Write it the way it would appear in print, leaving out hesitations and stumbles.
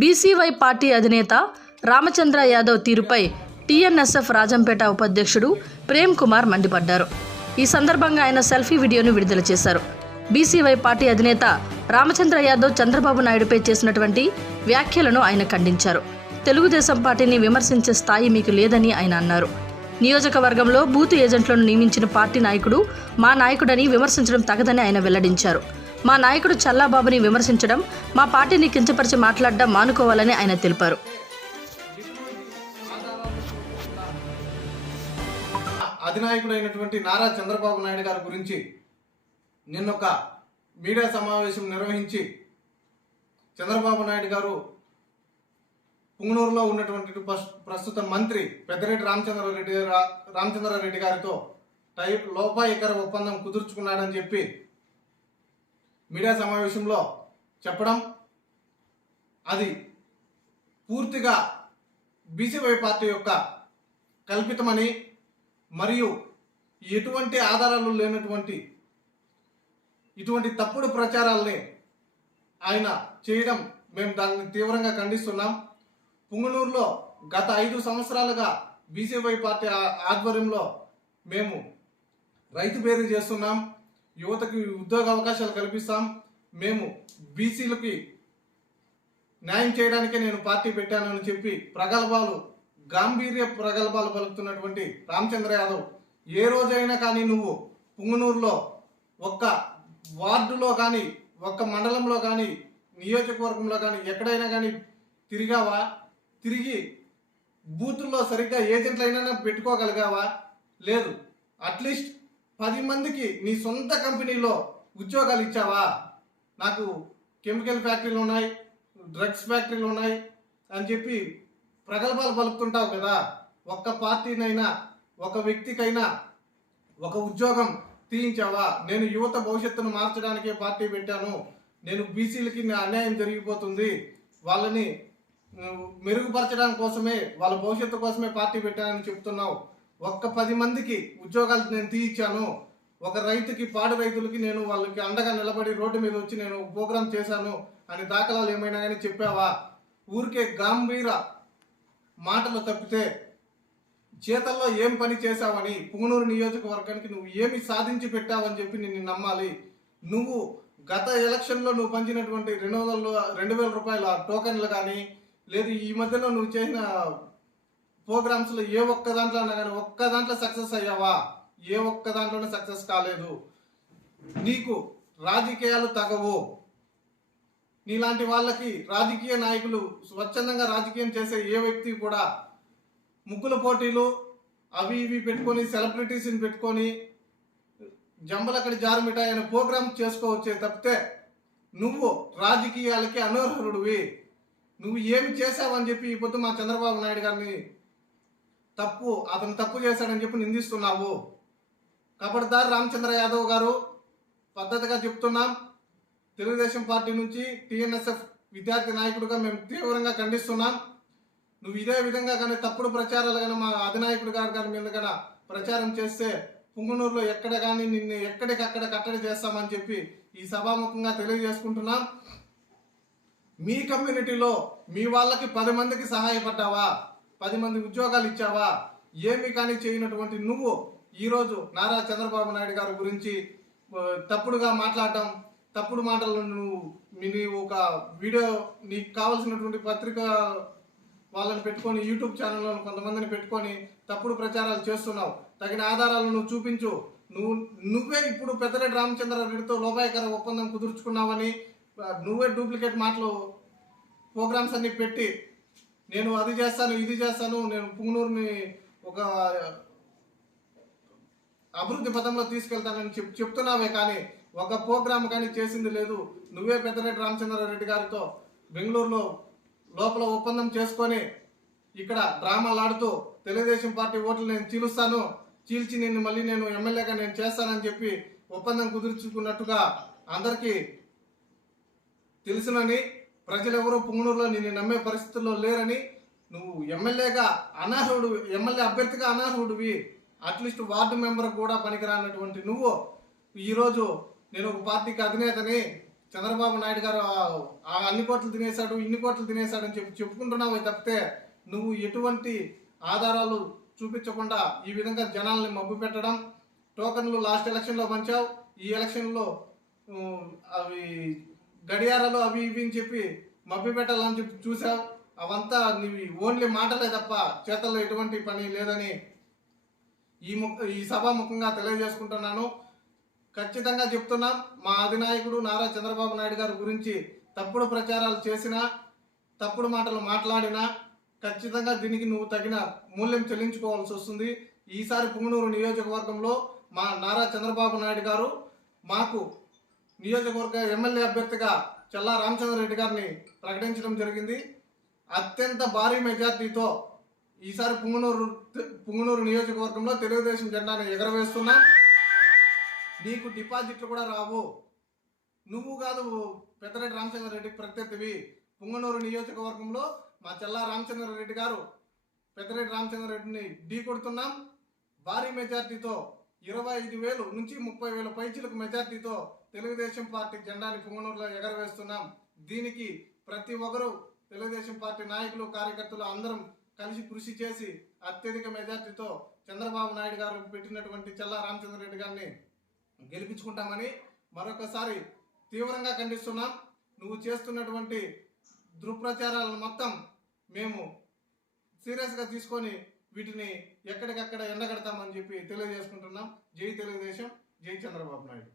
BCY party అధినేత రామచంద్ర యాదవ్ తీరుపై TNSF Rajampet ఉపాధ్యక్షుడు ప్రేమ్ కుమార్ మండిపడ్డారు. ఈ సందర్భంగా ఆయన సెల్ఫీ వీడియోను విడుదల చేశారు. బీసీవై పార్టీ అధినేత రామచంద్ర యాదవ్ చంద్రబాబు నాయుడుపై చేసినటువంటి వ్యాఖ్యలను ఆయన ఖండించారు. తెలుగుదేశం పార్టీని విమర్శించే స్థాయి మీకు లేదని ఆయన అన్నారు. నియోజకవర్గంలో బూత్ ఏజెంట్లను నియమించిన పార్టీ నాయకుడు మా నాయకుడని విమర్శించడం తగదని ఆయన వెల్లడించారు. మా నాయకుడు చల్లాబాబుని విమర్శించడం, మా పార్టీని కించపరిచి మాట్లాడడం మానుకోవాలని ఆయన తెలిపారు. అధినాయకుడైనటువంటి నారా చంద్రబాబు నాయుడు గారి గురించి నిన్నొక మీడియా సమావేశం నిర్వహించి చంద్రబాబు నాయుడు గారు పుంగనూరులో ఉన్నటువంటి ప్రస్తుత మంత్రి పెద్దిరెడ్డి రామచంద్రారెడ్డి గారితో లోపాయికర ఒప్పందం కుదుర్చుకున్నాడని చెప్పి మీడియా సమావేశంలో చెప్పడం, అది పూర్తిగా బీసీవై పార్టీ యొక్క కల్పితమని మరియు ఎటువంటి ఆధారాలు లేనటువంటి ఇటువంటి తప్పుడు ప్రచారాలని ఆయన చేయడం మేము దాన్ని తీవ్రంగా ఖండిస్తున్నాం. పుంగనూరులో గత 5 సంవత్సరాలుగా బీసీవై పార్టీ ఆధ్వర్యంలో మేము రైతు బేరీ చేస్తున్నాం, యువతకి ఉద్యోగ అవకాశాలు కల్పిస్తాం, మేము బీసీలకి న్యాయం చేయడానికే నేను పార్టీ పెట్టానని చెప్పి గాంభీర్య ప్రగల్భాలు పలుకుతున్నటువంటి రామచంద్ర యాదవ్, ఏ రోజైనా కానీ నువ్వు పుంగనూరులో ఒక్క వార్డులో కానీ ఒక్క మండలంలో కానీ నియోజకవర్గంలో కానీ ఎక్కడైనా కానీ తిరిగావా? తిరిగి బూతుల్లో సరిగ్గా ఏజెంట్లైనా పెట్టుకోగలిగావా? లేదు. అట్లీస్ట్ 10 మందికి నీ సొంత కంపెనీలో ఉద్యోగాలు ఇచ్చావా? నాకు కెమికల్ ఫ్యాక్టరీలు ఉన్నాయి, డ్రగ్స్ ఫ్యాక్టరీలు ఉన్నాయి అని చెప్పి ప్రగల్భాలు పలుకుతుంటావు కదా. ఒక్క పార్టీనైనా ఒక వ్యక్తికైనా ఒక ఉద్యోగం తీయించావా? నేను యువత భవిష్యత్తును మార్చడానికే పార్టీ పెట్టాను, నేను బీసీలకి అన్యాయం జరిగిపోతుంది, వాళ్ళని మెరుగుపరచడానికి కోసమే, వాళ్ళ భవిష్యత్తు కోసమే పార్టీ పెట్టానని చెప్తున్నావు. ఒక్క 10 మందికి ఉద్యోగాలు నేను తీయించాను, ఒక రైతుకి పాడి రైతులకి నేను వాళ్ళకి అండగా నిలబడి రోడ్డు మీద వచ్చి నేను ప్రోగ్రాం చేశాను అని దాఖలాలు ఏమైనా కానీ చెప్పావా? ఊరికే గాంభీర మాటలు తప్పితే చేతల్లో ఏం పని చేశావని, పుంగనూరు నియోజకవర్గానికి నువ్వు ఏమి సాధించి పెట్టావని చెప్పి నిన్ను నమ్మాలి. నువ్వు గత ఎలక్షన్లో నువ్వు పంచినటువంటి 2,000 రూపాయల టోకెన్లు కానీ, లేదు ఈ మధ్యలో నువ్వు చేసిన ప్రోగ్రామ్స్లో ఏ ఒక్క దాంట్లో అన్నా కానీ ఒక్క దాంట్లో సక్సెస్ అయ్యావా? ఏ ఒక్క దాంట్లోనే సక్సెస్ కాలేదు. నీకు రాజకీయాలు తగవు. నీలాంటి వాళ్ళకి రాజకీయ నాయకులు, స్వచ్ఛందంగా రాజకీయం చేసే ఏ వ్యక్తి కూడా ముగ్గుల పోటీలు అవి ఇవి పెట్టుకొని, సెలబ్రిటీస్ని పెట్టుకొని జంబలక్కడి జారు మిఠాయి అనే ప్రోగ్రామ్ చేసుకోవచ్చే తప్పితే నువ్వు రాజకీయాలకి అనర్హుడివి. నువ్వు ఏమి చేశావని చెప్పి ఈ పొద్దు మా చంద్రబాబు నాయుడు గారిని అతను తప్పు చేశాడని చెప్పి నిందిస్తున్నావు. కబడ్దార్ రామచంద్ర యాదవ్ గారు, పద్ధతిగా చెప్తున్నాం. తెలుగుదేశం పార్టీ నుంచి టీఎన్ఎస్ఎఫ్ విద్యార్థి నాయకుడిగా మేము తీవ్రంగా ఖండిస్తున్నాం. నువ్వు ఇదే విధంగా కానీ తప్పుడు ప్రచారాలు కానీ మా అధినాయకుడు గారి మీద కానీ ప్రచారం చేస్తే పుంగనూరులో ఎక్కడ కానీ నిన్ను ఎక్కడికక్కడ కట్టడి చేస్తామని చెప్పి ఈ సభాముఖంగా తెలియజేసుకుంటున్నాం. మీ కమ్యూనిటీలో మీ వాళ్ళకి 10 మందికి సహాయపడ్డావా? 10 మంది ఉద్యోగాలు ఇచ్చావా? ఏమి కానీ చేయనటువంటి నువ్వు ఈరోజు నారా చంద్రబాబు నాయుడు గారి గురించి తప్పుడుగా మాట్లాడటం, తప్పుడు మాటలను నువ్వు ఒక వీడియో, నీకు కావలసినటువంటి పత్రిక వాళ్ళని పెట్టుకొని, యూట్యూబ్ ఛానల్లో కొంతమందిని పెట్టుకొని తప్పుడు ప్రచారాలు చేస్తున్నావు. తగిన ఆధారాలను నువ్వు చూపించు. నువ్వే ఇప్పుడు పెద్దిరెడ్డి రామచంద్రారెడ్డితో లోపాయికర ఒప్పందం కుదుర్చుకున్నావని నువ్వే డూప్లికేట్ మాటలు ప్రోగ్రామ్స్ అన్ని పెట్టి నేను అది చేస్తాను ఇది చేస్తాను, నేను పుంగనూరుని ఒక అభివృద్ధి పథంలో తీసుకెళ్తానని చెప్తున్నావే కానీ ఒక ప్రోగ్రామ్ కానీ చేసింది లేదు. నువ్వే పెద్దిరెడ్డి రామచంద్రారెడ్డి గారితో బెంగళూరులో లోపల ఒప్పందం చేసుకొని ఇక్కడ డ్రామాలు ఆడుతూ తెలుగుదేశం పార్టీ ఓట్లు నేను చీల్చి నిన్ను మళ్ళీ నేను ఎమ్మెల్యేగా నేను చేస్తానని చెప్పి ఒప్పందం కుదుర్చుకున్నట్టుగా అందరికీ తెలుసునని, ప్రజలెవరూ పుంగనూరులో నిన్ను నమ్మే పరిస్థితుల్లో లేరని, నువ్వు ఎమ్మెల్యేగా అనర్హుడు, ఎమ్మెల్యే అభ్యర్థిగా అనర్హుడివి, అట్లీస్ట్ వార్డు మెంబర్ కూడా పనికిరానటువంటి నువ్వు ఈరోజు నేను ఒక పార్టీకి అధినేతని, చంద్రబాబు నాయుడు గారు ఆ అన్ని కోట్లు తినేశాడు, ఇన్ని కోట్లు తినేశాడు అని చెప్పుకుంటున్నావు తప్పితే నువ్వు ఎటువంటి ఆధారాలు చూపించకుండా ఈ విధంగా జనాల్ని మభ్య పెట్టడం, టోకన్లు లాస్ట్ ఎలక్షన్లో పంచావు, ఈ ఎలక్షన్లో అవి గడియారాలు అవి ఇవి అని చెప్పి మభ్య పెట్టాలని చెప్పి చూసావు. అవంతా నీవి ఓన్లీ మాటలే తప్ప చేతల్లో ఎటువంటి పని లేదని ఈ సభాముఖంగా తెలియజేసుకుంటున్నాను. ఖచ్చితంగా చెప్తున్నాం, మా అధినాయకుడు నారా చంద్రబాబు నాయుడు గారి గురించి తప్పుడు ప్రచారాలు చేసినా, తప్పుడు మాటలు మాట్లాడినా ఖచ్చితంగా దీనికి నువ్వు తగిన మూల్యం చెల్లించుకోవాల్సి వస్తుంది. ఈసారి పుంగనూరు నియోజకవర్గంలో మా నారా చంద్రబాబు నాయుడు గారు మాకు నియోజకవర్గ ఎమ్మెల్యే అభ్యర్థిగా చల్లా రామచంద్రారెడ్డి గారిని ప్రకటించడం జరిగింది. అత్యంత భారీ మెజార్టీతో ఈసారి పుంగనూరు నియోజకవర్గంలో తెలుగుదేశం జెండాను ఎగరవేస్తున్నా. నీకు డిపాజిట్లు కూడా రావు. నువ్వు కాదు పెద్దిరెడ్డి రామచంద్రారెడ్డికి ప్రత్యర్థివి. పుంగనూరు నియోజకవర్గంలో మా చల్లా రామచంద్రారెడ్డి గారు పెద్దిరెడ్డి రామచంద్రారెడ్డిని ఢీ కొడుతున్నాం. భారీ మెజార్టీతో 25,000 నుంచి 30,000 పైచిలకు మెజార్టీతో తెలుగుదేశం పార్టీ జెండాని పుంగనూరులో ఎగరవేస్తున్నాం. దీనికి ప్రతి ఒక్కరూ తెలుగుదేశం పార్టీ నాయకులు, కార్యకర్తలు అందరం కలిసి కృషి చేసి అత్యధిక మెజార్టీతో చంద్రబాబు నాయుడు గారు పెట్టినటువంటి చల్లా రామచంద్రారెడ్డి గారిని గెలిపించుకుంటామని మరొకసారి తీవ్రంగా ఖండిస్తున్నాం. నువ్వు చేస్తున్నటువంటి దుష్ప్రచారాలను మొత్తం మేము సీరియస్గా తీసుకొని వీటిని ఎక్కడికక్కడ ఎండగడతామని చెప్పి తెలియజేసుకుంటున్నాం. జై తెలుగుదేశం, జై చంద్రబాబు నాయుడు.